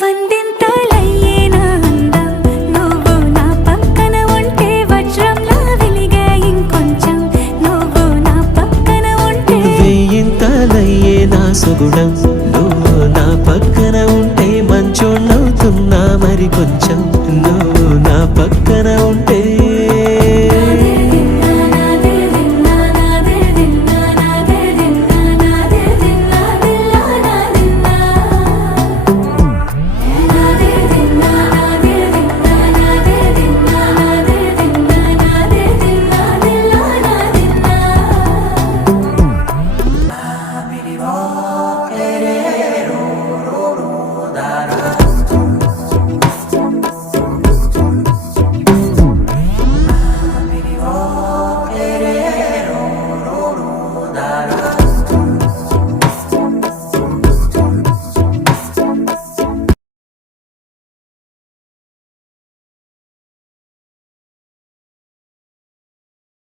వందింతలయ్యేనా అందం నువ్వు నా పక్కన ఉంటే వజ్రంలా వెలిగే ఇంకొంచెం నువ్వు నా పక్కన ఉంటే వెయ్యింతలయ్యేనా సుగుణం నువ్వు నా పక్కన ఉంటే మంచోళ్ళవుతున్నా మరి కొంచెం